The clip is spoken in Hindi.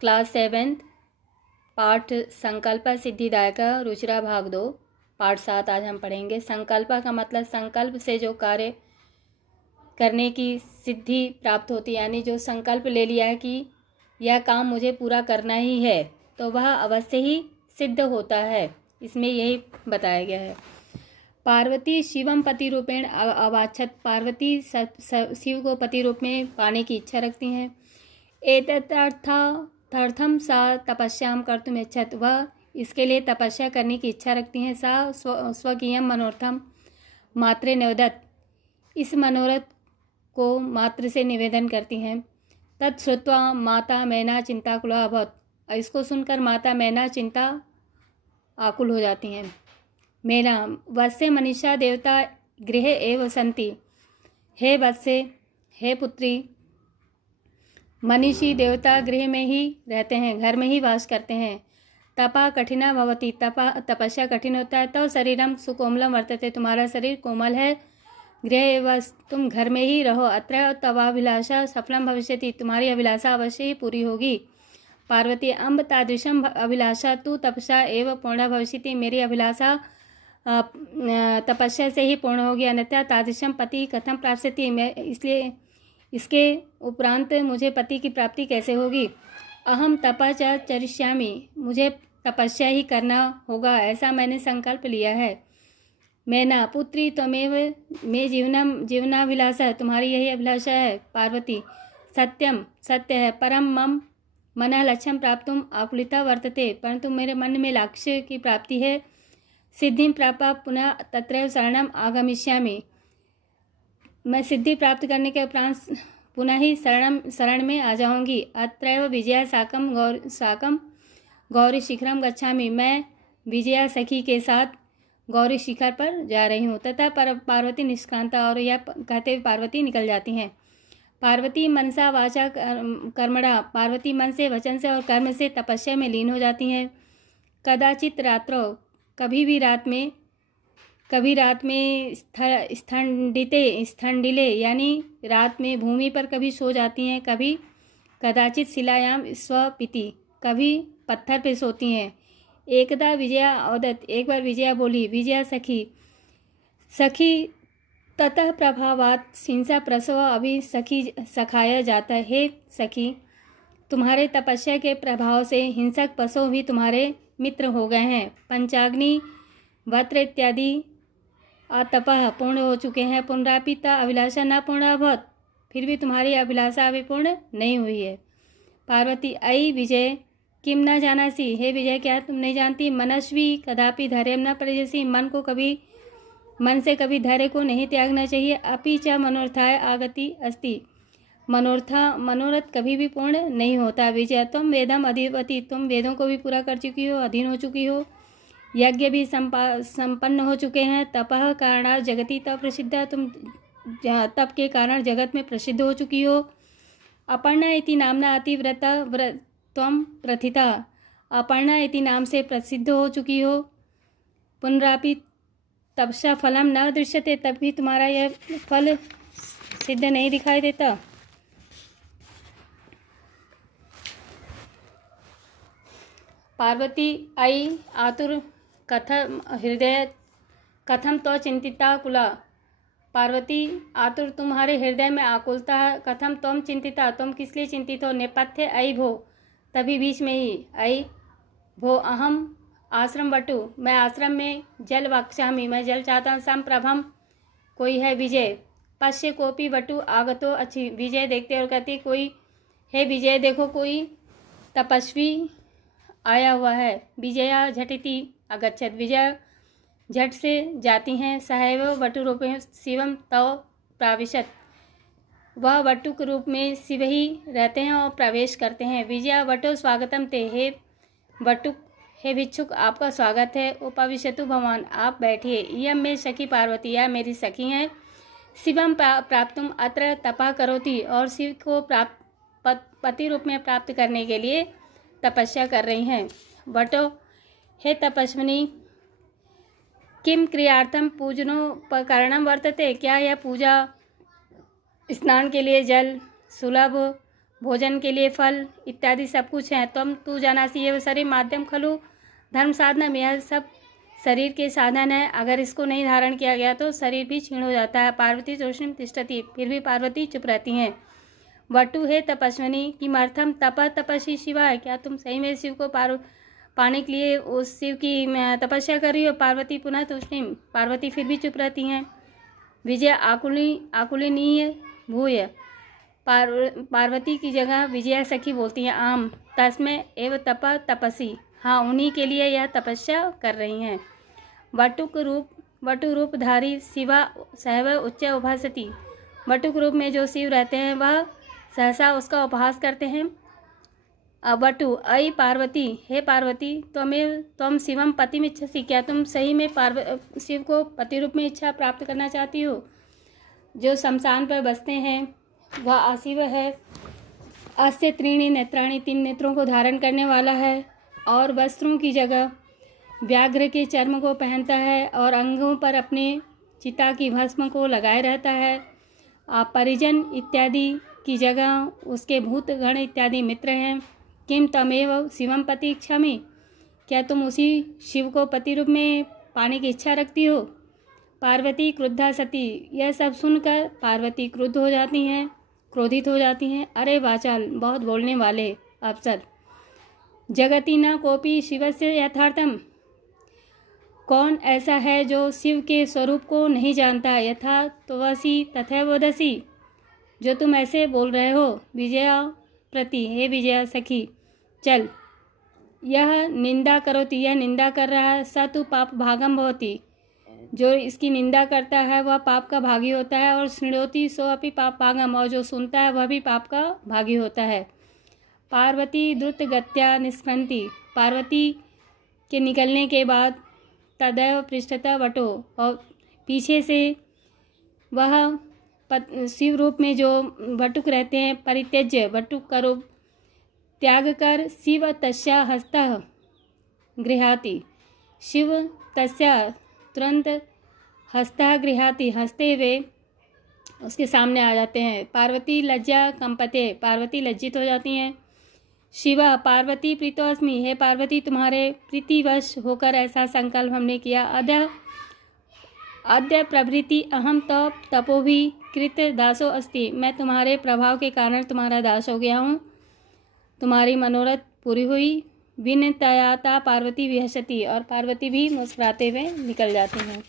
क्लास 7 पाठ संकल्प सिद्धिदायक रुचिरा भाग 2 पाठ 7 आज हम पढ़ेंगे। संकल्प का मतलब संकल्प से जो कार्य करने की सिद्धि प्राप्त होती है, यानी जो संकल्प ले लिया है कि यह काम मुझे पूरा करना ही है तो वह अवश्य ही सिद्ध होता है। इसमें यही बताया गया है। पार्वती शिवम पति रूपेण अवाच्छत, पार्वती शिव को पति रूप में पाने की इच्छा रखती हैं। एतदर्थम सा तपस्याम कर्तुम इच्छत, वह इसके लिए तपस्या करने की इच्छा रखती हैं। सा स्वकीयम मनोर्थम मात्रे निवेदत, इस मनोरथ को मात्र से निवेदन करती हैं। तत्श्रुत्वा माता मैना चिंताकुला अभवत, इसको सुनकर माता मैना चिंता आकुल हो जाती हैं। मैना वत्से मनीषा देवता गृह एव सन्ति, हे वत्से हे पुत्री, मनीषी देवता गृह में ही रहते हैं, घर में ही वास करते हैं। तपा कठिना भवती, तपस्या कठिन होता है। तो शरीरम सुकोमलम वर्तते, तुम्हारा शरीर कोमल है। गृह एव, तुम घर में ही रहो। अत्र तवाभिलाषा सफलम भविष्यति, तुम्हारी अभिलाषा अवश्य ही पूरी होगी। पार्वती अम्ब तादृशम अभिलाषा तु तपस्या एव पूर्ण भविष्यति, मेरी अभिलाषा तपस्या से ही पूर्ण होगी, अन्यथा तादृशम पति कथम प्राप्स्यति, मैं इसलिए इसके उपरांत मुझे पति की प्राप्ति कैसे होगी। अहम तपा च चरिष्यामि, मुझे तपस्या ही करना होगा, ऐसा मैंने संकल्प लिया है। मैना पुत्री त्वमेव मे जीवनाभिलाषा, तुम्हारी यही अभिलाषा है। पार्वती सत्यम, सत्य है। परम मम मनः लक्ष्यम प्राप्तुम आकुलिता वर्तते, परंतु मेरे मन में लक्ष्य की प्राप्ति है। सिद्धिं प्राप्ता पुनः तत्रैव शरणम आगमिष्यामि, मैं सिद्धि प्राप्त करने के उपरांत पुनः ही शरण में आ जाऊंगी। अत्रैव विजया साकम गौरी शिखरम गच्छामि, मैं विजया सखी के साथ गौरी शिखर पर जा रही हूँ। तथा पार्वती निष्क्रांता, और यह कहते हुए पार्वती निकल जाती हैं। पार्वती मनसा वाचा कर्मणा, पार्वती मन से, वचन से और कर्म से तपस्या में लीन हो जाती हैं। कदाचित रात्रो, कभी रात में स्थंडिले यानी रात में भूमि पर कभी सो जाती हैं। कभी कदाचित शिलायाम स्वपिति, कभी पत्थर पे सोती हैं। एकदा विजया औदत, एक बार विजया बोली, विजया सखी ततः प्रभावात हिंसा प्रसव अभी सखाया जाता है। हे सखी, तुम्हारे तपस्या के प्रभाव से हिंसक पशु भी तुम्हारे मित्र हो गए हैं। पंचाग्नि वत्र इत्यादि अतपः पूर्ण हो चुके हैं। पुनरापिता अभिलाषा न पूर्ण अभवत, फिर भी तुम्हारी अभिलाषा अभी पूर्ण नहीं हुई है। पार्वती अयि विजय किम न जानासी, हे विजय, क्या तुम नहीं जानती। मनस्वी कदापि धैर्यम न परिजसी, मन से कभी धैर्य को नहीं त्यागना चाहिए। अपि च मनोर्थाय आगति अस्ति, मनोरथ कभी भी पूर्ण नहीं होता। विजय तुम वेदम अधिपति, तुम वेदों को भी पूरा कर चुकी हो, अधीन हो चुकी हो। यज्ञ भी संपन्न हो चुके हैं। तपः कारणात् जगति तप प्रसिद्ध, तुम तप के कारण जगत में प्रसिद्ध हो चुकी हो। अपर्णा इति नामना अतिव्रत त्वं प्रथिता, अपर्णा इति नाम से प्रसिद्ध हो चुकी हो। पुनरापि तपसा फलम न दृश्यते, तब भी तुम्हारा यह फल सिद्ध नहीं दिखाई देता। पार्वती आई आतुर कथम हृदय कथम तो चिंतिता कुला, पार्वती आतुर, तुम्हारे हृदय में आकुलता है। कथम तुम चिंतिता, तुम किस लिए चिंतित हो। नेपथ्य आई भो, तभी बीच में ही आई भो अहम आश्रम वटु, मैं आश्रम में जल वक्षामि, मैं जल चाहता हूँ। संप्रभम, कोई है विजय। पश्य कोपी वटु आगतो अच्छी, विजय देखते और कहती कोई है विजय, देखो कोई तपस्वी आया हुआ है। विजया झटिति अगच्छत, विजय झट से जाती हैं। सहैव वटु रूपे शिवम तव प्राविशत, वह वटुक रूप में शिव ही रहते हैं और प्रवेश करते हैं। विजया वटो स्वागतम ते, हे वटुक, हे भिक्षुक, आपका स्वागत है। उपविशतु भगवान, आप बैठिए। यह मैं सखी पार्वती, यह मेरी सखी हैं। शिवम प्राप्तुम अत्र तपा करोति, और शिव को पति रूप में प्राप्त करने के लिए तपस्या कर रही हैं। वटो, हे तपस्विनी, किम क्रियार्थम पूजनोपकरणम वर्तते, क्या यह पूजा स्नान के लिए जल सुलभ भोजन के लिए फल इत्यादि सब कुछ है। त्वम तू जानासि एव शरीर माध्यम खलु धर्म साधनम, यह सब शरीर के साधन है। अगर इसको नहीं धारण किया गया तो शरीर भी क्षीण हो जाता है। पार्वती तूष्णीम तिष्ठति, फिर भी पार्वती चुप रहती हैं। वटु हे तपस्विनी किमर्थम तप तपस्वी शिवाय, क्या तुम सही में शिव को पाने के लिए उस शिव की तपस्या कर रही हो। पार्वती पुनः तूष्णीम, पार्वती फिर भी चुप रहती हैं। विजय आकुलिनीय भूय, पार्वती की जगह विजया सखी बोलती हैं आम। तस्मै एव तप तपसी, हाँ उन्हीं के लिए यह तपस्या कर रही हैं। वटु रूपधारी शिवा सहव उच्च उपासती, वटुक रूप में जो शिव रहते हैं वह सहसा उसका उपहास करते हैं। वटु अयि पार्वती, हे पार्वती त्वम शिवम पतिमिच्छसि, क्या तुम सही में शिव को पति रूप में इच्छा प्राप्त करना चाहती हो। जो शमशान पर बसते हैं वह अशिव है। अस्य त्रीणि नेत्राणि, 3 नेत्रों को धारण करने वाला है और वस्त्रों की जगह व्याघ्र के चर्म को पहनता है और अंगों पर अपने चिता की भस्म को लगाए रहता है। परिजन इत्यादि की जगह उसके भूत गण इत्यादि मित्र हैं। किम तमेव शिवम पति इच्छामि, क्या तुम उसी शिव को पति रूप में पाने की इच्छा रखती हो। पार्वती क्रुद्धा सती, यह सब सुनकर पार्वती क्रुद्ध हो जाती हैं, क्रोधित हो जाती हैं। अरे वाचाल, बहुत बोलने वाले अप्सर। जगति न कोपी शिवस्य यथार्थम, कौन ऐसा है जो शिव के स्वरूप को नहीं जानता। यथा त्वसी तथा वदसी, जो तुम ऐसे बोल रहे हो। विजया प्रति, हे विजया सखी चल। यह निंदा करोति, यह निंदा कर रहा है। स तु पाप भागम भवति, जो इसकी निंदा करता है वह पाप का भागी होता है। और शृणोति सो अपि पाप भागम, और जो सुनता है वह भी पाप का भागी होता है। पार्वती द्रुत गत्या निष्क्रंति, पार्वती के निकलने के बाद तदैव पृष्ठतः वटो, और पीछे से वह शिव रूप में जो वटुक रहते हैं परित्यज्य, वटुक का रूप त्याग कर शिव तस्या हस्तः गृहाति, शिव तस्या तुरंत हस्तः गृहाति, हंसते हुए उसके सामने आ जाते हैं। पार्वती लज्जा कंपते, पार्वती लज्जित हो जाती हैं। शिवा पार्वती प्रीतोस्मि, हे पार्वती तुम्हारे प्रीतिवश होकर ऐसा संकल्प हमने किया। अद्य प्रभृति अहम तपोभि कृत दासो अस्ति, मैं तुम्हारे प्रभाव के कारण तुम्हारा दास हो गया हूँ। तुम्हारी मनोरथ पूरी हुई। विनतयाता पार्वती विहसती, और पार्वती भी मुस्कुराते हुए निकल जाती हैं।